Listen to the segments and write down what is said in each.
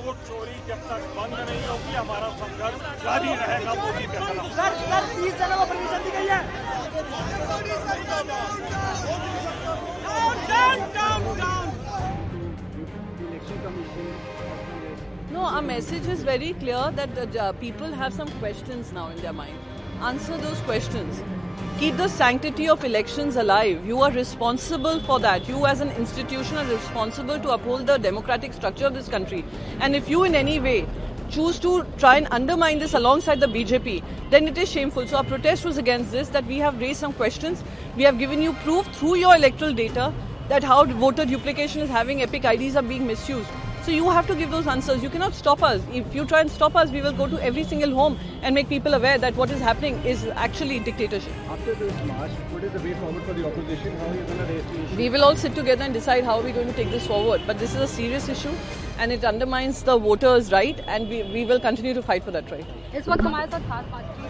Vote चोरी जब तक बंद नहीं होगी हमारा संघर्ष जारी रहेगा मोदी के खिलाफ। सर 30 जनों को परमिशन दी गई है। No, our message is very clear that the people have some questions now in their mind. Answer those questions. Keep the sanctity of elections alive. You are responsible for that. You as an institution are responsible to uphold the democratic structure of this country. And if you in any way choose to try and undermine this alongside the BJP, then it is shameful. So our protest was against this, that we have raised some questions. We have given you proof through your electoral data that how voter duplication is having, epic IDs are being misused. So you have to give those answers. You cannot stop us. If you try and stop us, we will go to every single home and make people aware that what is happening is actually dictatorship. After this march, what is the way forward for the opposition? How are you going to raise the issue? We will all sit together and decide how we are going to take this forward. But this is a serious issue and it undermines the voters' right, and we will continue to fight for that right. इस वक्त हमारे साथ खास बातचीत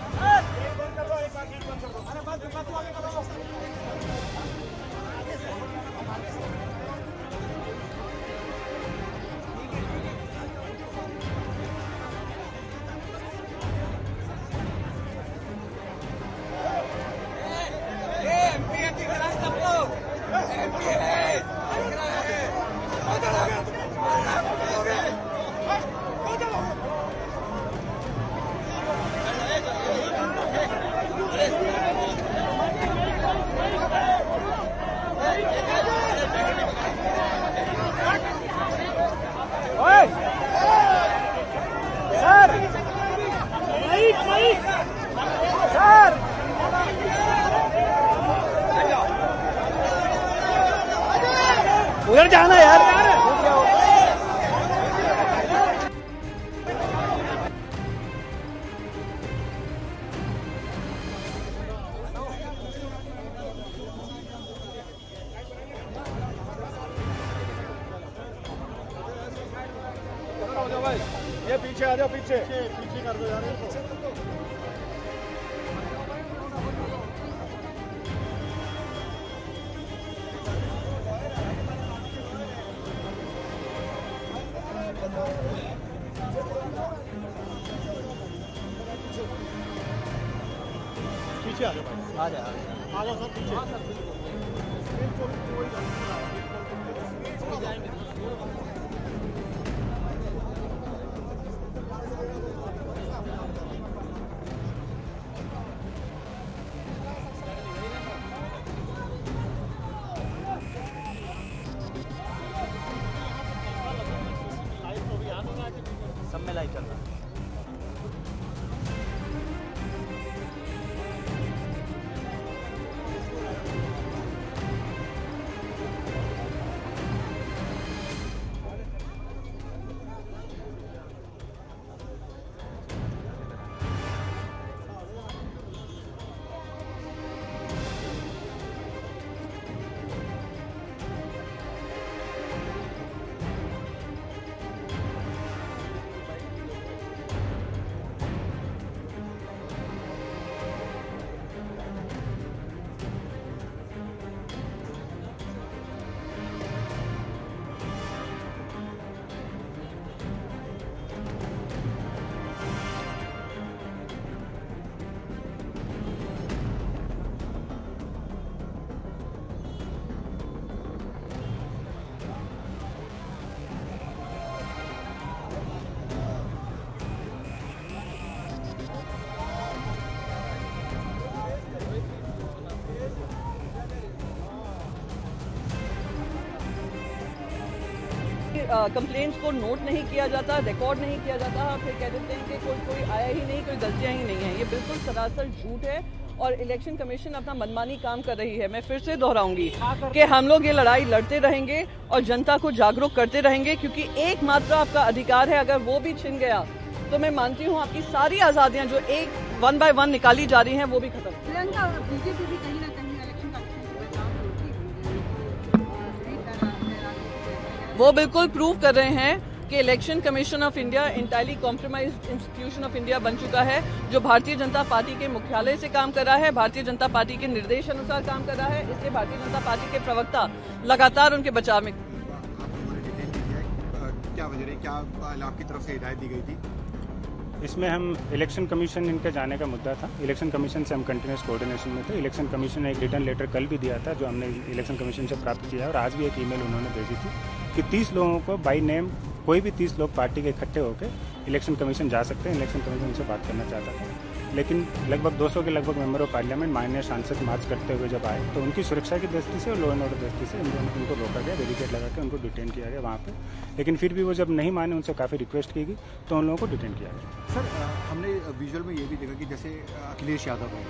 उधर जाना यार। ये पीछे आ जाओ, पीछे कर दो यार इनको। पीछे आ जाओ भाई, आ जाओ सब पीछे। सब में लाइव चल रहा है। कंप्लेंट्स को नोट नहीं किया जाता, रिकॉर्ड नहीं किया जाता, फिर कह देते हैं कि कोई आया ही नहीं, कोई गलतियां ही नहीं हैं। ये बिल्कुल सरासर झूठ है और इलेक्शन कमीशन अपना मनमानी काम कर रही है। मैं फिर से दोहराऊंगी कि हम लोग ये लड़ाई लड़ते रहेंगे और जनता को जागरूक करते रहेंगे, क्योंकि एकमात्र आपका अधिकार है, अगर वो भी छिन गया तो मैं मानती हूँ आपकी सारी आज़ादियाँ जो एक 1 by 1 निकाली जा रही हैं वो भी खत्म। प्रियंका, बीजेपी भी कहीं ना कहीं इलेक्शन कमीशन वो बिल्कुल प्रूव कर रहे हैं कि election commission of India entirely compromised institution of India बन चुका है, जो भारतीय जनता पार्टी के मुख्यालय से काम कर रहा है, भारतीय जनता पार्टी के निर्देश अनुसार काम कर रहा है। इसलिए भारतीय जनता पार्टी के प्रवक्ता लगातार उनके बचाव में। क्या वजह रही, क्या आपकी तरफ से हिदायत दी गई थी? इसमें हम इलेक्शन कमीशन इनके जाने का मुद्दा था। इलेक्शन कमीशन से हम कंटिन्यूस कोऑर्डिनेशन में थे। इलेक्शन कमीशन ने एक रिटर्न लेटर कल भी दिया था, जो हमने इलेक्शन कमीशन से प्राप्त किया है, और आज भी एक ईमेल उन्होंने भेजी थी कि 30 लोगों को बाय नेम, कोई भी 30 लोग पार्टी के इकट्ठे होकर इलेक्शन कमीशन जा सकते हैं। इलेक्शन कमीशन उनसे बात करना चाहता था, लेकिन लगभग 200 के लगभग मेंबर ऑफ पार्लियामेंट माननीय सांसद मार्च करते हुए जब आए, तो उनकी सुरक्षा की दृष्टि से और लॉ एंड ऑर्डर दृष्टि से उनको रोका गया, बैरिकेड लगा के उनको डिटेन किया गया वहाँ पे। लेकिन फिर भी वो जब नहीं माने, उनसे काफ़ी रिक्वेस्ट की गई, तो उन लोगों को डिटेन किया गया। सर, हमने विजुअल में ये भी देखा कि जैसे अखिलेश यादव है,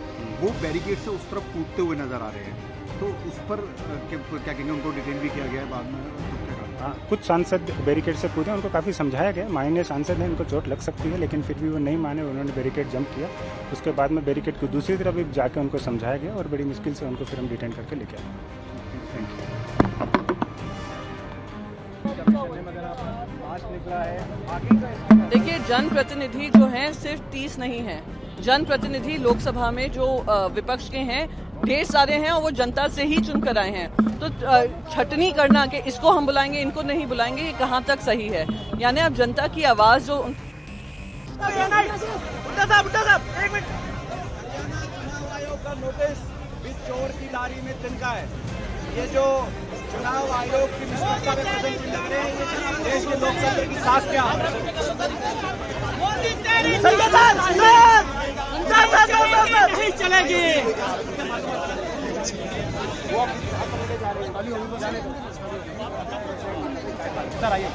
वो बैरिकेड से उस तरफ कूदते हुए नजर आ रहे हैं, तो उस पर क्या कहेंगे? उनको डिटेन भी किया गया है बाद में? हाँ, कुछ सांसद बैरिकेड से कूदे, उनको काफ़ी समझाया गया, माननीय सांसद हैं, उनको चोट लग सकती है, लेकिन फिर भी वो नहीं माने, उन्होंने बैरिकेड जंप किया। उसके बाद में बैरिकेड को दूसरी तरफ भी जाके उनको समझाया गया और बड़ी मुश्किल से उनको फिर हम डिटेन करके लेके आए। Thank you. देखिए, जनप्रतिनिधि जो हैं सिर्फ 30 नहीं हैं। जनप्रतिनिधि लोकसभा में जो विपक्ष के हैं ढेर सारे हैं, और वो जनता से ही चुनकर आए हैं। तो छटनी करना कि इसको हम बुलाएंगे, इनको नहीं बुलाएंगे, ये कहाँ तक सही है? यानी अब जनता की आवाज जो आयोग का नोटिस भी चोर की लारी में तिनका है। ये जो चुनाव आयोग की निष्पक्षता में प्रदर्शन लग रहे हैं, देश के लोकतंत्र की साख क्या नहीं चलेगी। सर आइए,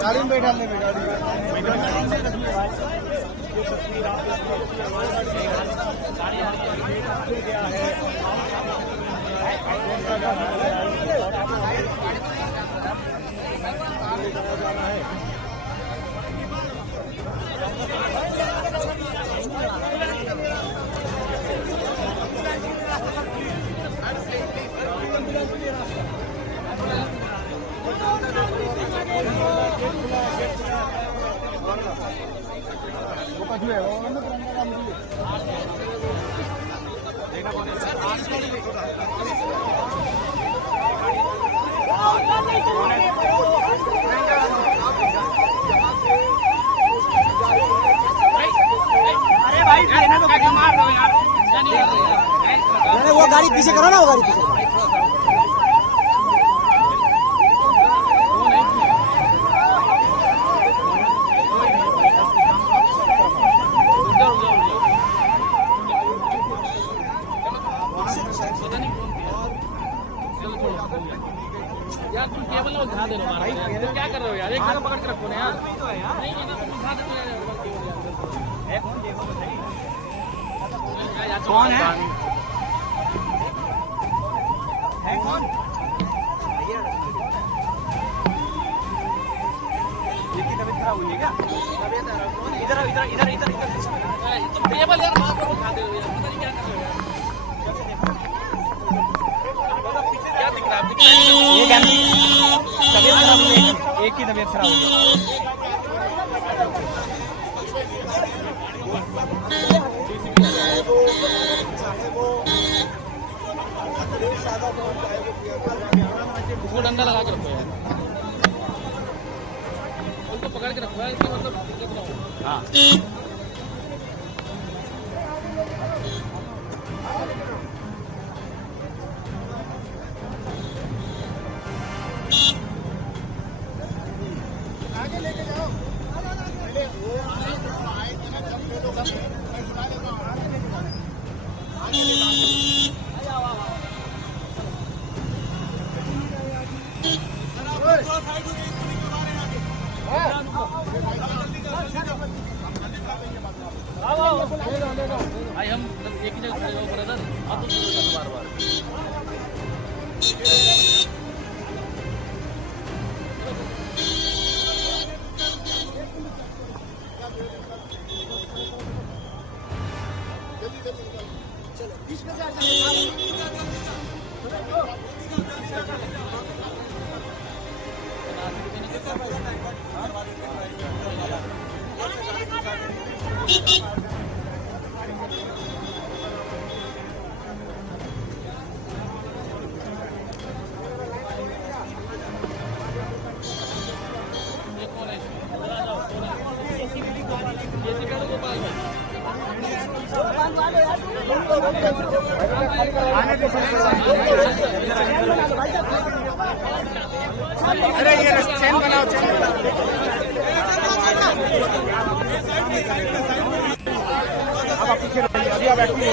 गाड़ी में बैठा ले वो गाड़ी पीछे करो ना, वो गाड़ी पीछे। यार तुम केबल में उठा दे रहे हो भाई, तुम क्या कर रहे हो यार? एक जगह पकड़ के रखो ना यार। नहीं है ना, तुम उठा दे यार। कौन है? कौन? ये तबीयत खराब हुई है क्या? इधर आओ, इधर इधर इधर इधर। तुम टेबल यार वहां पर उठा दे रहे हो यार, पता नहीं क्या कर रहे हो यार। क्या दिख रहा है? ये क्या तबीयत खराब हुई है? एक की तबीयत खराब हुई है। उसको डंडा लगा के रखो यार, उसको पकड़ के रखो यार, इसका मतलब हाँ। आगे लेके जाओ। अरे ये चैन बनाओ, चैन अब आप पीछे रहिए, अभी आप एक्टिव हो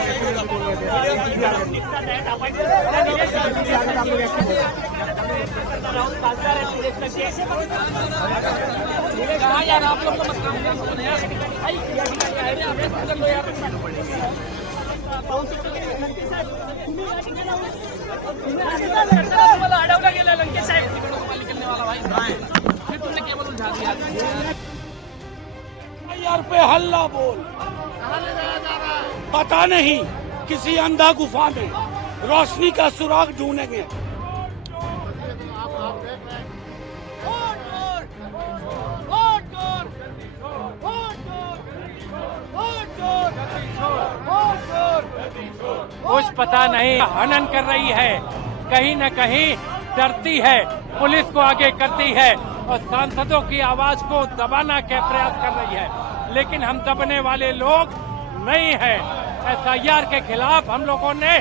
कहाँ यार आप लोग तो मत काम करो यार। अडवला गेला लंकेश साहेब निकलने वाला भाई, फिर तुमने केबल उलझा दिया यार पे हल्ला बोल। पता नहीं किसी अंधा गुफा में रोशनी का सुराग ढूंढेंगे। कुछ पता नहीं हनन कर रही है, कहीं न कहीं डरती है, पुलिस को आगे करती है और सांसदों की आवाज को दबाना के प्रयास कर रही है, लेकिन हम दबने वाले लोग नहीं है। एसआईआर के खिलाफ हम लोगों ने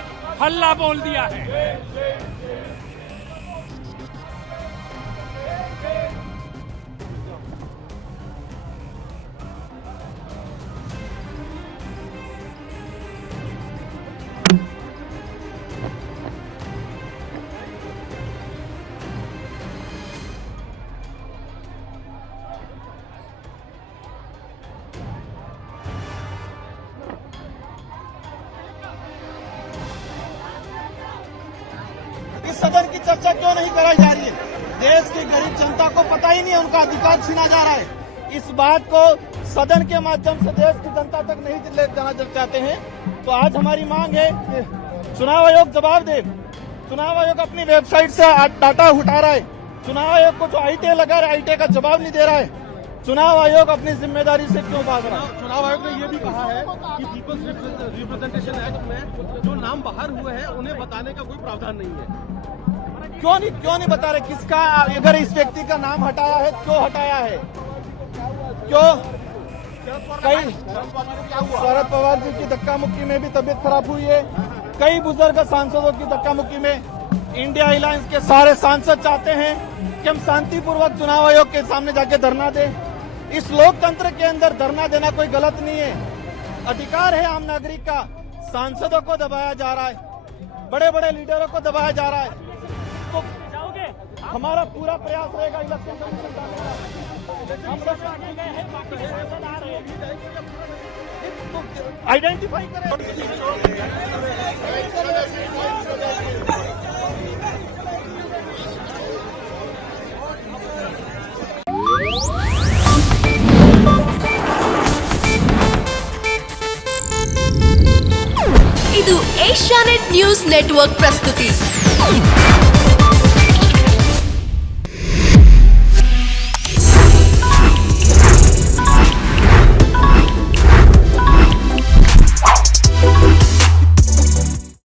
हल्ला बोल दिया है। इस सदन की चर्चा क्यों नहीं कराई जा रही है? देश की गरीब जनता को पता ही नहीं है, उनका अधिकार छीना जा रहा है। इस बात को सदन के माध्यम से देश की जनता तक नहीं ले जाना चाहते हैं। तो आज हमारी मांग है कि चुनाव आयोग जवाब दे। चुनाव आयोग अपनी वेबसाइट से डाटा उठा रहा है। चुनाव आयोग को जो आईटी लगा रहा है, आईटी का जवाब नहीं दे रहा है। चुनाव आयोग अपनी जिम्मेदारी से क्यों भाग रहा है? चुनाव आयोग ने ये भी कहा है कि पीपल्स रिप्रेजेंटेशन एक्ट में जो नाम बाहर हुए हैं उन्हें बताने का कोई प्रावधान नहीं है। क्यों नहीं बता रहे किसका, अगर इस व्यक्ति का नाम हटाया है क्यों हटाया है? क्यों? कई शरद पवार जी की धक्का मुक्की में भी तबीयत खराब हुई है। कई बुजुर्ग सांसदों की धक्का मुक्की में इंडिया अलायंस के सारे सांसद चाहते हैं कि हम शांतिपूर्वक चुनाव आयोग के सामने जाके धरना दें। इस लोकतंत्र के अंदर धरना देना कोई गलत नहीं है, अधिकार है आम नागरिक का। सांसदों को दबाया जा रहा है, बड़े बड़े लीडरों को दबाया जा रहा है। तो हमारा पूरा प्रयास रहेगा इलेक्शन कमीशन लाने का। हम लोग आइडेंटिफाई करें। ಇದು ಏಷ್ಯಾನೆಟ್ ನ್ಯೂಸ್ ನೆಟ್ವರ್ಕ್ ಪ್ರಸ್ತುತಿ.